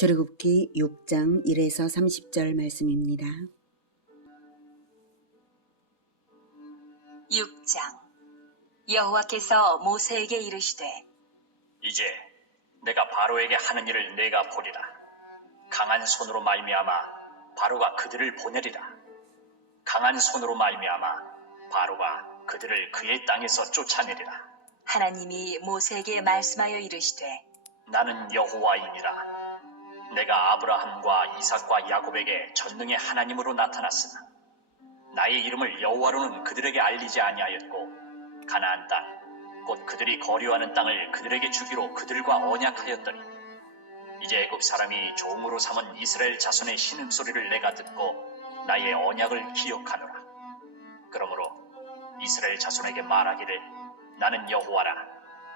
출애굽기 6장 1에서 30절 말씀입니다. 6장 여호와께서 모세에게 이르시되 이제 내가 바로에게 하는 일을 내가 보리라. 강한 손으로 말미암아 바로가 그들을 보내리라. 강한 손으로 말미암아 바로가 그들을 그의 땅에서 쫓아내리라. 하나님이 모세에게 말씀하여 이르시되 나는 여호와이니라. 내가 아브라함과 이삭과 야곱에게 전능의 하나님으로 나타났으나 나의 이름을 여호와로는 그들에게 알리지 아니하였고 가나안 땅 곧 그들이 거류하는 땅을 그들에게 주기로 그들과 언약하였더니 이제 애굽 사람이 종으로 삼은 이스라엘 자손의 신음소리를 내가 듣고 나의 언약을 기억하노라. 그러므로 이스라엘 자손에게 말하기를 나는 여호와라.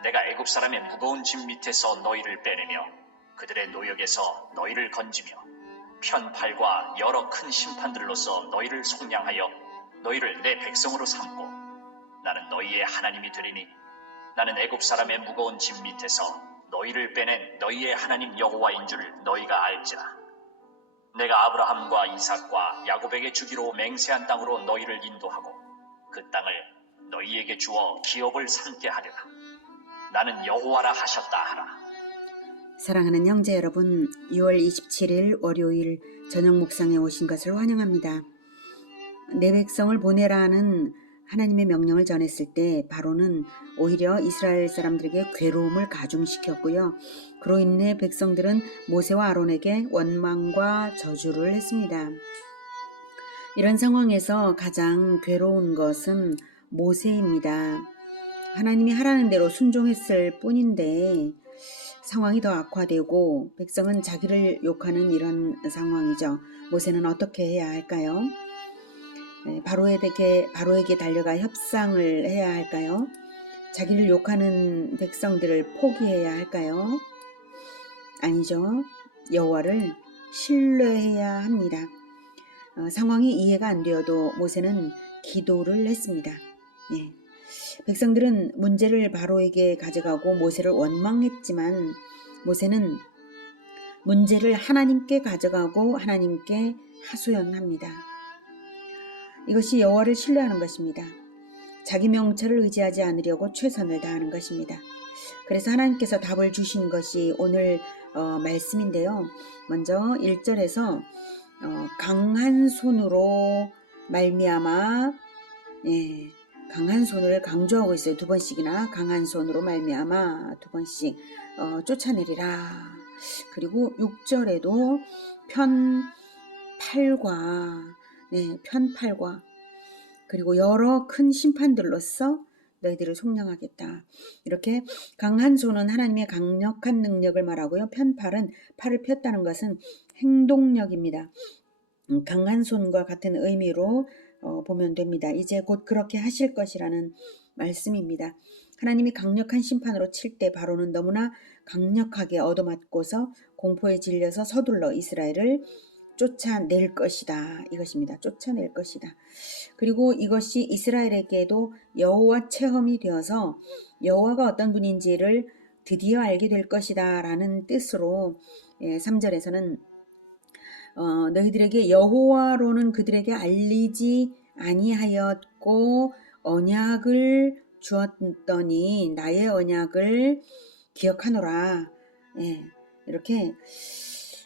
내가 애굽 사람의 무거운 짐 밑에서 너희를 빼내며 그들의 노역에서 너희를 건지며 편팔과 여러 큰 심판들로서 너희를 속량하여 너희를 내 백성으로 삼고 나는 너희의 하나님이 되리니 나는 애굽 사람의 무거운 짐 밑에서 너희를 빼낸 너희의 하나님 여호와인 줄 너희가 알지라. 내가 아브라함과 이삭과 야곱에게 주기로 맹세한 땅으로 너희를 인도하고 그 땅을 너희에게 주어 기업을 삼게 하리라. 나는 여호와라 하셨다 하라. 사랑하는 형제 여러분, 6월 27일 월요일 저녁 묵상에 오신 것을 환영합니다. 내 백성을 보내라는 하나님의 명령을 전했을 때 바로는 오히려 이스라엘 사람들에게 괴로움을 가중시켰고요. 그로 인해 백성들은 모세와 아론에게 원망과 저주를 했습니다. 이런 상황에서 가장 괴로운 것은 모세입니다. 하나님이 하라는 대로 순종했을 뿐인데 상황이 더 악화되고 백성은 자기를 욕하는 이런 상황이죠. 모세는 어떻게 해야 할까요? 바로에게 달려가 협상을 해야 할까요? 자기를 욕하는 백성들을 포기해야 할까요? 아니죠. 여호와를 신뢰해야 합니다. 상황이 이해가 안 되어도 모세는 기도를 했습니다. 백성들은 문제를 바로에게 가져가고 모세를 원망했지만 모세는 문제를 하나님께 가져가고 하나님께 하소연합니다. 이것이 여호와를 신뢰하는 것입니다. 자기 명철을 의지하지 않으려고 최선을 다하는 것입니다. 그래서 하나님께서 답을 주신 것이 오늘 말씀인데요. 먼저 1절에서 강한 손으로 말미암아 강한 손을 강조하고 있어요. 두 번씩이나 강한 손으로 말미암아 두 번씩 쫓아내리라. 그리고 6절에도 편팔과 그리고 여러 큰 심판들로서 너희들을 속량하겠다. 이렇게 강한 손은 하나님의 강력한 능력을 말하고요. 편팔은 팔을 폈다는 것은 행동력입니다. 강한 손과 같은 의미로 보면 됩니다. 이제 곧 그렇게 하실 것이라는 말씀입니다. 하나님이 강력한 심판으로 칠 때 바로는 너무나 강력하게 얻어맞고서 공포에 질려서 서둘러 이스라엘을 쫓아낼 것이다. 이것입니다. 쫓아낼 것이다. 그리고 이것이 이스라엘에게도 여호와 체험이 되어서 여호와가 어떤 분인지를 드디어 알게 될 것이다 라는 뜻으로 3절에서는 너희들에게 여호와로는 그들에게 알리지 아니하였고 언약을 주었더니 나의 언약을 기억하노라. 이렇게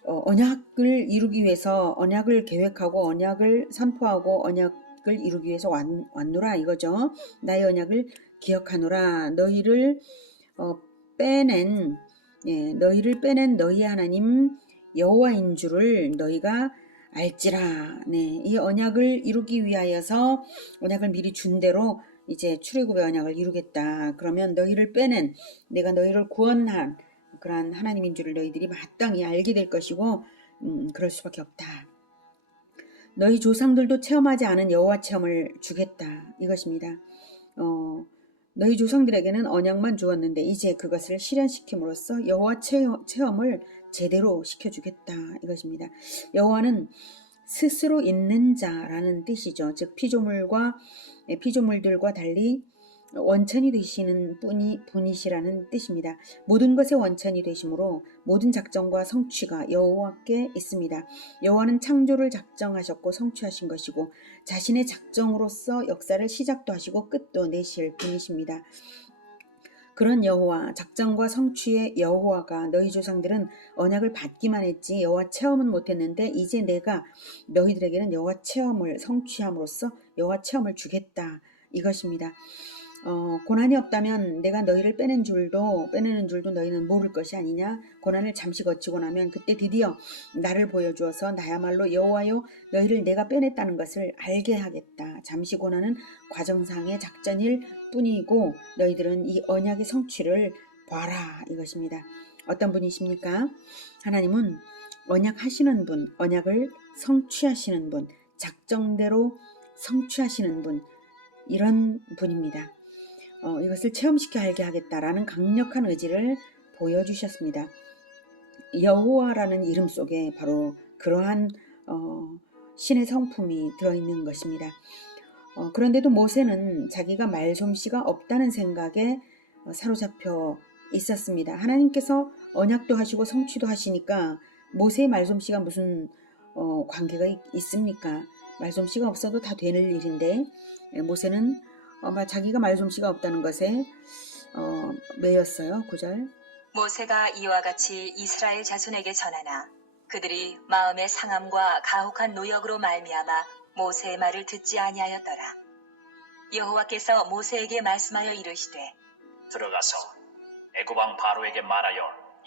언약을 이루기 위해서 언약을 계획하고 언약을 선포하고 언약을 이루기 위해서 왔노라 이거죠. 나의 언약을 기억하노라. 너희를 빼낸 너희의 하나님 여호와인 줄을 너희가 알지라. 이 언약을 이루기 위하여서 언약을 미리 준 대로 이제 출애굽의 언약을 이루겠다. 그러면 너희를 빼낸 내가 너희를 구원한 그러한 하나님인 줄을 너희들이 마땅히 알게 될 것이고 그럴 수밖에 없다. 너희 조상들도 체험하지 않은 여호와 체험을 주겠다. 이것입니다. 너희 조상들에게는 언약만 주었는데 이제 그것을 실현시킴으로써 여호와 체험을 제대로 시켜주겠다. 이것입니다. 여호와는 스스로 있는 자라는 뜻이죠. 즉 피조물들과 달리 원천이 되시는 분이시라는 뜻입니다. 모든 것의 원천이 되심으로 모든 작정과 성취가 여호와께 있습니다. 여호와는 창조를 작정하셨고 성취하신 것이고 자신의 작정으로서 역사를 시작도 하시고 끝도 내실 분이십니다. 그런 여호와, 작정과 성취의 여호와가 너희 조상들은 언약을 받기만 했지 여호와 체험은 못했는데 이제 내가 너희들에게는 여호와 체험을 성취함으로써 여호와 체험을 주겠다. 이것입니다. 고난이 없다면 내가 너희를 빼내는 줄도 너희는 모를 것이 아니냐. 고난을 잠시 거치고 나면 그때 드디어 나를 보여주어서 나야말로 여호와요 너희를 내가 빼냈다는 것을 알게 하겠다. 잠시 고난은 과정상의 작전일 뿐이고 너희들은 이 언약의 성취를 봐라. 이것입니다. 어떤 분이십니까? 하나님은 언약하시는 분, 언약을 성취하시는 분, 작정대로 성취하시는 분, 이런 분입니다. 이것을 체험시켜 알게 하겠다라는 강력한 의지를 보여주셨습니다. 여호와라는 이름 속에 바로 그러한 신의 성품이 들어있는 것입니다. 그런데도 모세는 자기가 말솜씨가 없다는 생각에 사로잡혀 있었습니다. 하나님께서 언약도 하시고 성취도 하시니까 모세의 말솜씨가 무슨 관계가 있습니까? 말솜씨가 없어도 다 되는 일인데 모세는 자기가 말솜씨가 없다는 것에 매였어요. 9절. 모세가 이와 같이 이스라엘 자손에게 전하나 그들이 마음의 상함과 가혹한 노역으로 말미암아 모세의 말을 듣지 아니하였더라. 여호와께서 모세에게 말씀하여 이르시되 들어가서 애굽 왕 바로에게 말하여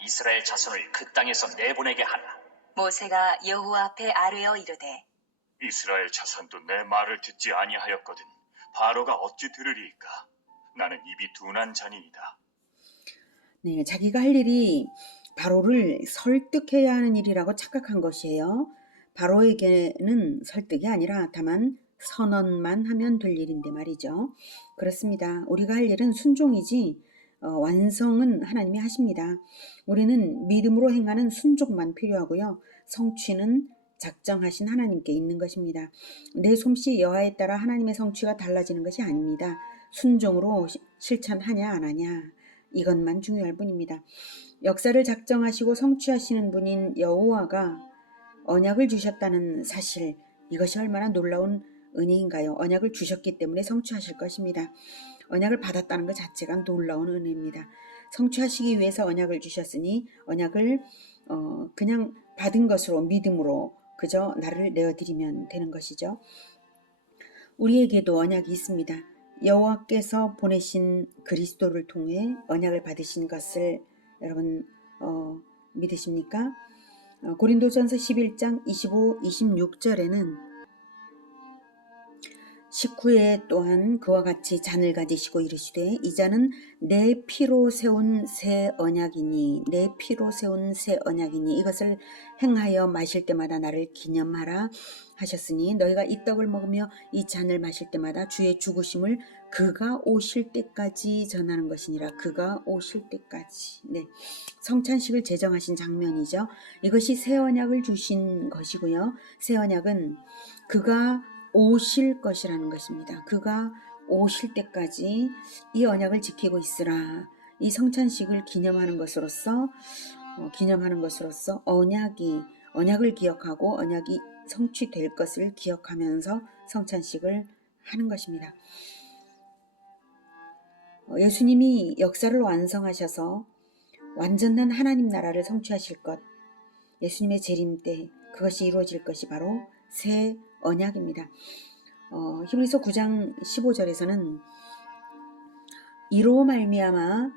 이스라엘 자손을 그 땅에서 내보내게 하라. 모세가 여호와 앞에 아뢰어 이르되 이스라엘 자손도 내 말을 듣지 아니하였거든 바로가 어찌 들으리이까. 나는 입이 둔한 자니이다. 네, 자기가 할 일이 바로를 설득해야 하는 일이라고 착각한 것이에요. 바로에게는 설득이 아니라 다만 선언만 하면 될 일인데 말이죠. 그렇습니다. 우리가 할 일은 순종이지 완성은 하나님이 하십니다. 우리는 믿음으로 행하는 순종만 필요하고요. 성취는 작정하신 하나님께 있는 것입니다. 내 솜씨 여하에 따라 하나님의 성취가 달라지는 것이 아닙니다. 순종으로 실천하냐 안 하냐 이것만 중요할 뿐입니다. 역사를 작정하시고 성취하시는 분인 여호와가 언약을 주셨다는 사실, 이것이 얼마나 놀라운 은혜인가요? 언약을 주셨기 때문에 성취하실 것입니다. 언약을 받았다는 것 자체가 놀라운 은혜입니다. 성취하시기 위해서 언약을 주셨으니 언약을 그냥 받은 것으로 믿음으로 그저 나를 내어드리면 되는 것이죠. 우리에게도 언약이 있습니다. 여호와께서 보내신 그리스도를 통해 언약을 받으신 것을 여러분 믿으십니까? 고린도전서 11장 25, 26절에는 식후에 또한 그와 같이 잔을 가지시고 이르시되 이 잔은 내 피로 세운 새 언약이니 내 피로 세운 새 언약이니 이것을 행하여 마실 때마다 나를 기념하라 하셨으니 너희가 이 떡을 먹으며 이 잔을 마실 때마다 주의 죽으심을 그가 오실 때까지 전하는 것이니라. 그가 오실 때까지. 네, 성찬식을 제정하신 장면이죠. 이것이 새 언약을 주신 것이고요. 새 언약은 그가 오실 것이라는 것입니다. 그가 오실 때까지 이 언약을 지키고 있으라. 이 성찬식을 기념하는 것으로서 언약을 기억하고 언약이 성취될 것을 기억하면서 성찬식을 하는 것입니다. 예수님이 역사를 완성하셔서 완전한 하나님 나라를 성취하실 것, 예수님의 재림 때 그것이 이루어질 것이 바로 새 언약입니다. 히브리서 9장 15절에서는 이로 말미암아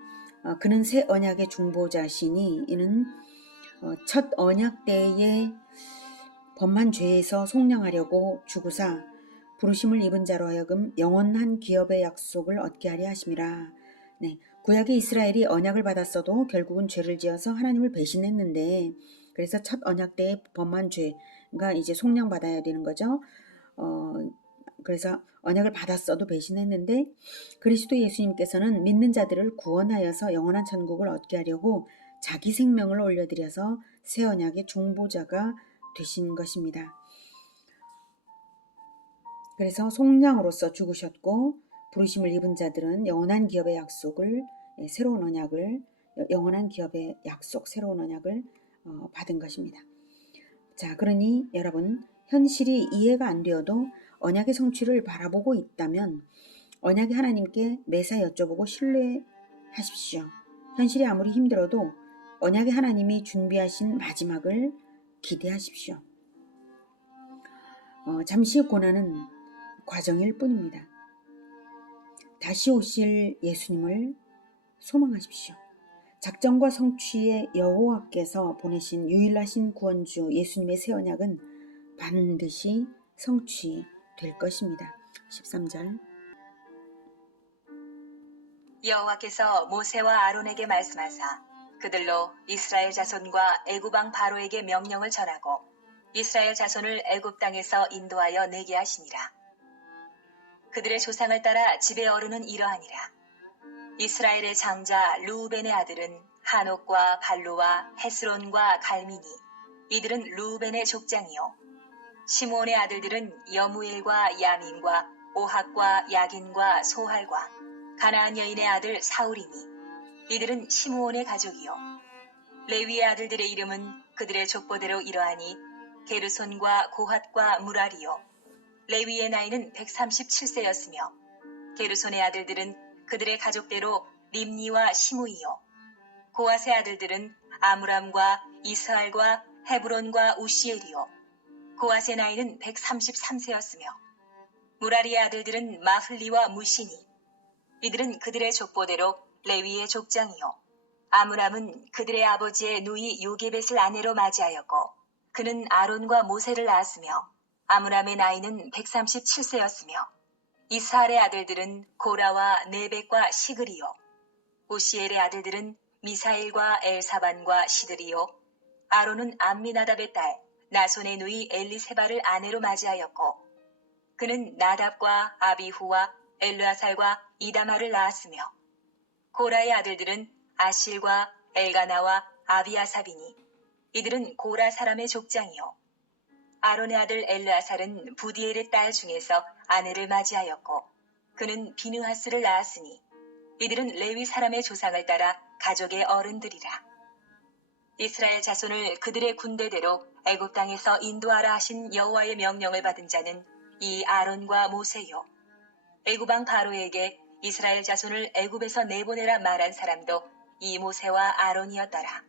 그는 새 언약의 중보자시니 이는 첫 언약 때에 범한 죄에서 속량하려고 주구사 부르심을 입은 자로 하여금 영원한 기업의 약속을 얻게 하려 하심이라. 네, 구약의 이스라엘이 언약을 받았어도 결국은 죄를 지어서 하나님을 배신했는데 그래서 첫 언약 때에 범한 죄가 이제 속량받아야 되는 거죠. 그래서 언약을 받았어도 배신했는데 그리스도 예수님께서는 믿는 자들을 구원하여서 영원한 천국을 얻게 하려고 자기 생명을 올려드려서 새 언약의 중보자가 되신 것입니다. 그래서 속량으로서 죽으셨고 부르심을 입은 자들은 영원한 기업의 약속을 새로운 언약을 영원한 기업의 약속 새로운 언약을 받은 것입니다. 자, 그러니 여러분 현실이 이해가 안 되어도 언약의 성취를 바라보고 있다면 언약의 하나님께 매사 여쭤보고 신뢰하십시오. 현실이 아무리 힘들어도 언약의 하나님이 준비하신 마지막을 기대하십시오. 잠시의 고난은 과정일 뿐입니다. 다시 오실 예수님을 소망하십시오. 작정과 성취의 여호와께서 보내신 유일하신 구원주 예수님의 새 언약은 반드시 성취될 것입니다. 13절 여호와께서 모세와 아론에게 말씀하사 그들로 이스라엘 자손과 애굽 왕 바로에게 명령을 전하고 이스라엘 자손을 애굽 땅에서 인도하여 내게 하시니라. 그들의 조상을 따라 집의 어른은 이러하니라. 이스라엘의 장자 루우벤의 아들은 하녹과 발루와 헤스론과 갈미니, 이들은 루우벤의 족장이요. 시므온의 아들들은 여무엘과 야민과 오학과 야긴과 소할과 가나안 여인의 아들 사울이니, 이들은 시므온의 가족이요. 레위의 아들들의 이름은 그들의 족보대로 이러하니 게르손과 고핫과 무라리요. 레위의 나이는 137세였으며 게르손의 아들들은 그들의 가족대로 림니와 시므이요. 고핫의 아들들은 아므람과 이스할과 헤브론과 우시엘이요. 고핫의 나이는 133세였으며 무라리의 아들들은 마흘리와 무시니, 이들은 그들의 족보대로 레위의 족장이요. 아므람은 그들의 아버지의 누이 요게벳을 아내로 맞이하였고 그는 아론과 모세를 낳았으며 아므람의 나이는 137세였으며 이스할의 아들들은 고라와 네벡과 시그리요. 우시엘의 아들들은 미사엘과 엘사반과 시드리요. 아론은 암미나답의 딸 나손의 누이 엘리세바를 아내로 맞이하였고 그는 나답과 아비후와 엘르아살과 이다마를 낳았으며 고라의 아들들은 아실과 엘가나와 아비아삽이니, 이들은 고라 사람의 족장이요. 아론의 아들 엘르아살은 부디엘의 딸 중에서 아내를 맞이하였고 그는 비느하스를 낳았으니, 이들은 레위 사람의 조상을 따라 가족의 어른들이라. 이스라엘 자손을 그들의 군대대로 애굽 땅에서 인도하라 하신 여호와의 명령을 받은 자는 이 아론과 모세요. 애굽 왕 바로에게 이스라엘 자손을 애굽에서 내보내라 말한 사람도 이 모세와 아론이었더라.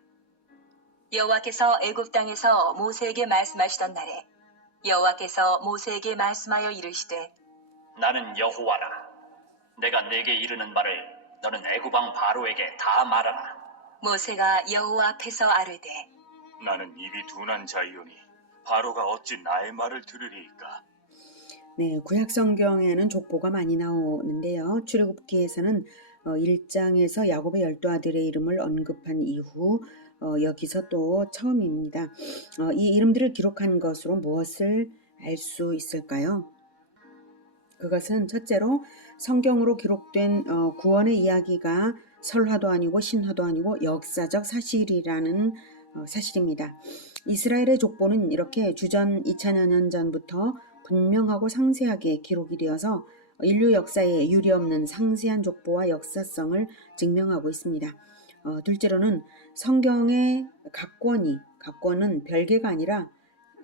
여호와께서 애굽 땅에서 모세에게 말씀하시던 날에 여호와께서 모세에게 말씀하여 이르시되 나는 여호와라. 내가 내게 이르는 말을 너는 애굽 왕 바로에게 다 말하라. 모세가 여호와 앞에서 아뢰되 나는 입이 둔한 자이오니 바로가 어찌 나의 말을 들으리이까. 네, 구약 성경에는 족보가 많이 나오는데요. 출애굽기에서는 1장에서 야곱의 12아들의 이름을 언급한 이후 여기서 또 처음입니다. 이 이름들을 기록한 것으로 무엇을 알 수 있을까요? 그것은 첫째로 성경으로 기록된 구원의 이야기가 설화도 아니고 신화도 아니고 역사적 사실이라는 사실입니다. 이스라엘의 족보는 이렇게 주전 2000여 년 전부터 분명하고 상세하게 기록이 되어서 인류 역사에 유례없는 상세한 족보와 역사성을 증명하고 있습니다. 둘째로는 성경의 각권은 별개가 아니라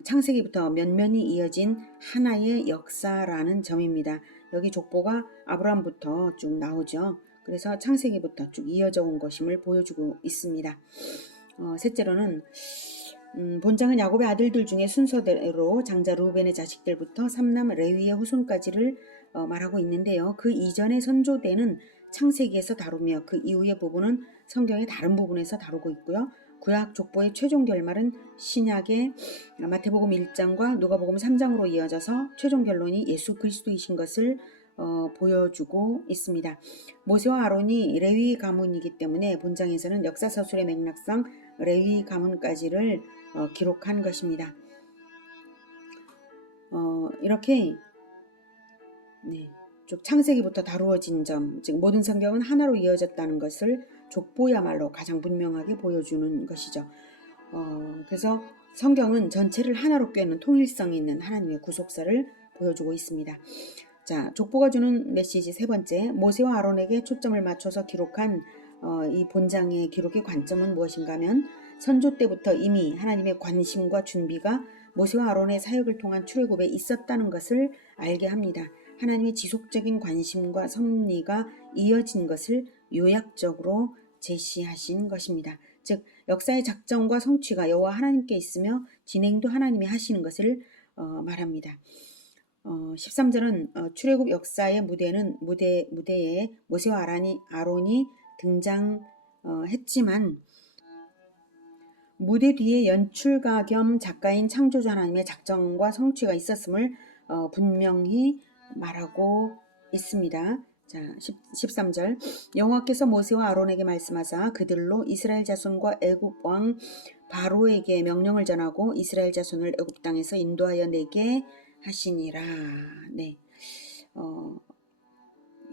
창세기부터 면면이 이어진 하나의 역사라는 점입니다. 여기 족보가 아브라함부터 쭉 나오죠. 그래서 창세기부터 쭉 이어져 온 것임을 보여주고 있습니다. 셋째로는 본장은 야곱의 아들들 중에 순서대로 장자 루벤의 자식들부터 삼남 레위의 후손까지를 말하고 있는데요. 그 이전의 선조대는 창세기에서 다루며 그 이후의 부분은 성경의 다른 부분에서 다루고 있고요. 구약 족보의 최종 결말은 신약의 마태복음 1장과 누가복음 3장으로 이어져서 최종 결론이 예수 그리스도이신 것을 보여주고 있습니다. 모세와 아론이 레위 가문이기 때문에 본장에서는 역사서술의 맥락상 레위 가문까지를 기록한 것입니다. 이렇게 쭉 창세기부터 다루어진 점, 즉 모든 성경은 하나로 이어졌다는 것을 족보야말로 가장 분명하게 보여주는 것이죠. 그래서 성경은 전체를 하나로 꿰는 통일성이 있는 하나님의 구속사를 보여주고 있습니다. 자, 족보가 주는 메시지 세 번째, 모세와 아론에게 초점을 맞춰서 기록한 이 본장의 기록의 관점은 무엇인가 하면 선조 때부터 이미 하나님의 관심과 준비가 모세와 아론의 사역을 통한 출애굽에 있었다는 것을 알게 합니다. 하나님의 지속적인 관심과 섭리가 이어진 것을 요약적으로 제시하신 것입니다. 즉 역사의 작정과 성취가 여호와 하나님께 있으며 진행도 하나님이 하시는 것을 말합니다. 13절은 출애굽 역사의 무대에 모세와 아론이 등장했지만 무대 뒤에 연출가 겸 작가인 창조자 하나님의 작정과 성취가 있었음을 분명히 말하고 있습니다. 자, 13절 여호와께서 모세와 아론에게 말씀하사 그들로 이스라엘 자손과 애굽 왕 바로에게 명령을 전하고 이스라엘 자손을 애굽 땅에서 인도하여 내게 하시니라. 네,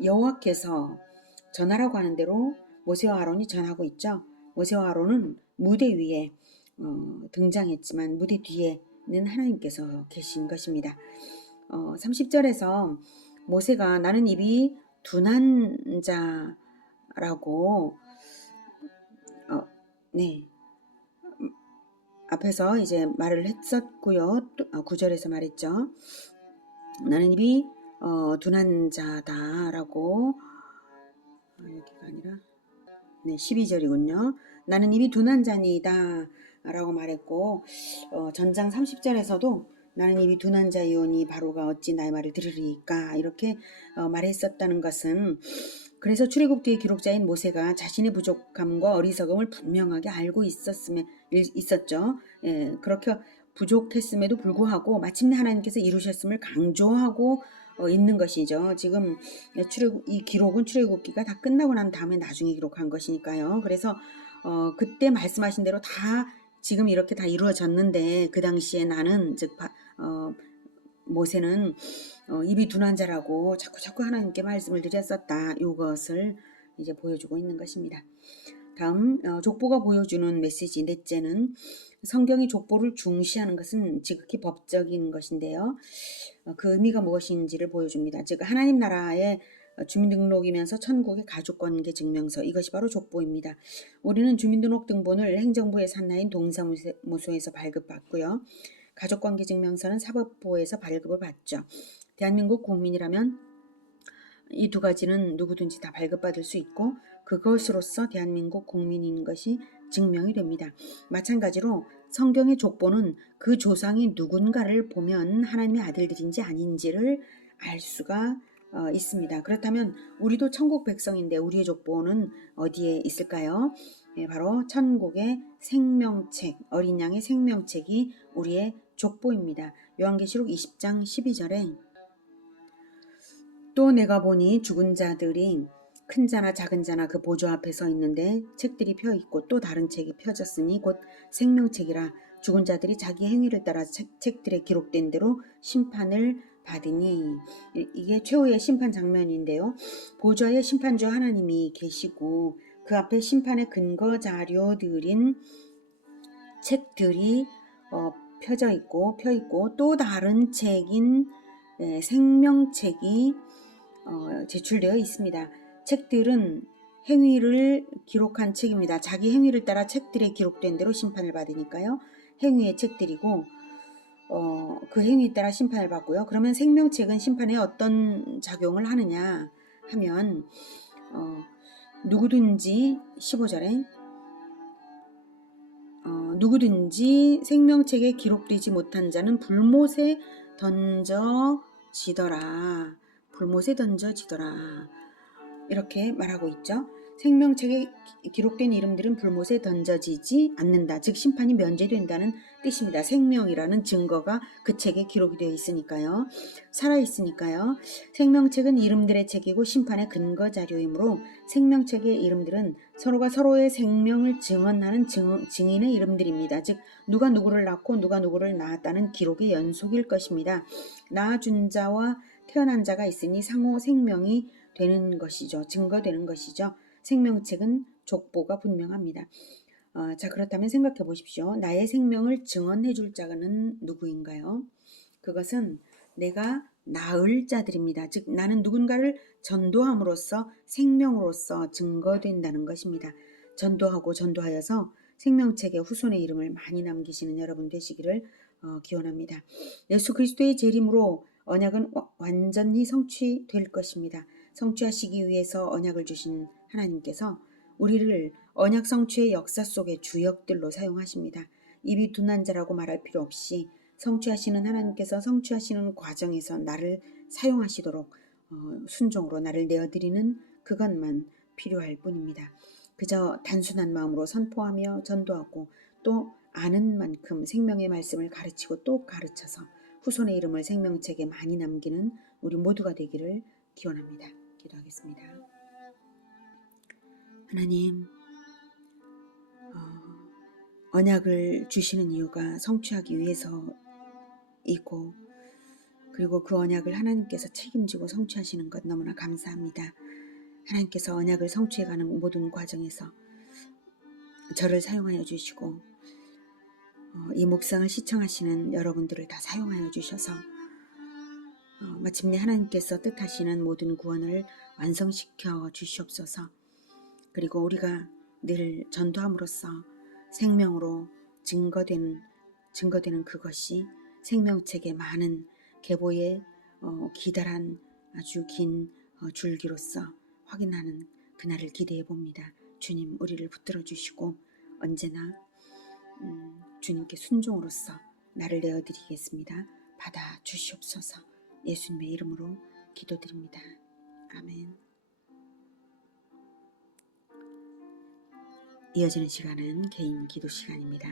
여호와께서 전하라고 하는 대로 모세와 아론이 전하고 있죠. 모세와 아론은 무대 위에 등장했지만 무대 뒤에는 하나님께서 계신 것입니다. 30절에서 모세가 나는 입이 둔한 자라고 네, 앞에서 이제 말을 했었고요. 9절에서 말했죠. 나는 입이 둔한 자다라고 여기가 아니라 12절이군요. 나는 입이 둔한 자니다 라고 말했고 전장 30절에서도 나는 입이 둔한 자이오니 바로가 어찌 나의 말을 들으리까 이렇게 말했었다는 것은 그래서 출애굽기의 기록자인 모세가 자신의 부족함과 어리석음을 분명하게 알고 있었죠. 예, 그렇게 부족했음에도 불구하고 마침내 하나님께서 이루셨음을 강조하고 있는 것이죠. 지금 이 기록은 출애굽기가 다 끝나고 난 다음에 나중에 기록한 것이니까요. 그래서 그때 말씀하신 대로 다 지금 이렇게 다 이루어졌는데 그 당시에 나는 즉 모세는 입이 둔한 자라고 자꾸 하나님께 말씀을 드렸었다. 이것을 이제 보여주고 있는 것입니다. 다음 족보가 보여주는 메시지 넷째는 성경이 족보를 중시하는 것은 지극히 법적인 것인데요. 그 의미가 무엇인지를 보여줍니다. 즉 하나님 나라의 주민등록이면서 천국의 가족관계 증명서 이것이 바로 족보입니다. 우리는 주민등록 등본을 행정부의 산하인 동사무소에서 발급받고요. 가족관계 증명서는 사법부에서 발급을 받죠. 대한민국 국민이라면 이 두 가지는 누구든지 다 발급받을 수 있고 그것으로서 대한민국 국민인 것이 증명이 됩니다. 마찬가지로 성경의 족보는 그 조상이 누군가를 보면 하나님의 아들들인지 아닌지를 알 수가 있습니다. 그렇다면 우리도 천국 백성인데 우리의 족보는 어디에 있을까요? 예, 바로 천국의 생명책, 어린 양의 생명책이 우리의 족보입니다. 요한계시록 20장 12절에 또 내가 보니 죽은 자들이 큰 자나 작은 자나 그 보좌 앞에 서 있는데 책들이 펴 있고 또 다른 책이 펴졌으니 곧 생명책이라 죽은 자들이 자기 행위를 따라 책들에 기록된 대로 심판을 받으니 이게 최후의 심판 장면인데요. 보좌에 심판주 하나님이 계시고 그 앞에 심판의 근거 자료들인 책들이 펴 있고 또 다른 책인 생명책이 제출되어 있습니다. 책들은 행위를 기록한 책입니다. 자기 행위를 따라 책들에 기록된 대로 심판을 받으니까요. 행위의 책들이고 그 행위에 따라 심판을 받고요. 그러면 생명책은 심판에 어떤 작용을 하느냐 하면 누구든지 15절에 누구든지 생명책에 기록되지 못한 자는 불못에 던져지더라. 이렇게 말하고 있죠. 생명책에 기록된 이름들은 불못에 던져지지 않는다. 즉 심판이 면제된다는 뜻입니다. 생명이라는 증거가 그 책에 기록이 되어 있으니까요. 살아있으니까요. 생명책은 이름들의 책이고 심판의 근거 자료이므로 생명책의 이름들은 서로가 서로의 생명을 증언하는 증인의 이름들입니다. 즉 누가 누구를 낳고 누가 누구를 낳았다는 기록의 연속일 것입니다. 낳아준 자와 태어난 자가 있으니 상호 생명이 되는 것이죠. 증거되는 것이죠. 생명책은 족보가 분명합니다. 자, 그렇다면 생각해 보십시오. 나의 생명을 증언해 줄 자는 누구인가요? 그것은 내가 나을 자들입니다. 즉 나는 누군가를 전도함으로써 생명으로서 증거된다는 것입니다. 전도하고 전도하여서 생명책에 후손의 이름을 많이 남기시는 여러분 되시기를 기원합니다. 예수 그리스도의 재림으로 언약은 완전히 성취될 것입니다. 성취하시기 위해서 언약을 주신 하나님께서 우리를 언약 성취의 역사 속의 주역들로 사용하십니다. 입이 둔한 자라고 말할 필요 없이 성취하시는 하나님께서 성취하시는 과정에서 나를 사용하시도록 순종으로 나를 내어드리는 그것만 필요할 뿐입니다. 그저 단순한 마음으로 선포하며 전도하고 또 아는 만큼 생명의 말씀을 가르치고 또 가르쳐서 후손의 이름을 생명책에 많이 남기는 우리 모두가 되기를 기원합니다. 기도하겠습니다. 하나님, 언약을 주시는 이유가 성취하기 위해서이고 그리고 그 언약을 하나님께서 책임지고 성취하시는 것 너무나 감사합니다. 하나님께서 언약을 성취해가는 모든 과정에서 저를 사용하여 주시고 이 묵상을 시청하시는 여러분들을 다 사용하여 주셔서 마침내 하나님께서 뜻하시는 모든 구원을 완성시켜 주시옵소서. 그리고 우리가 늘 전도함으로써 생명으로 증거되는 그것이 생명책의 많은 계보의 기다란 아주 긴 줄기로서 확인하는 그날을 기대해 봅니다. 주님 우리를 붙들어 주시고 언제나 주님께 순종으로서 나를 내어드리겠습니다. 받아 주시옵소서. 예수님의 이름으로 기도드립니다. 아멘. 이어지는 시간은 개인 기도 시간입니다.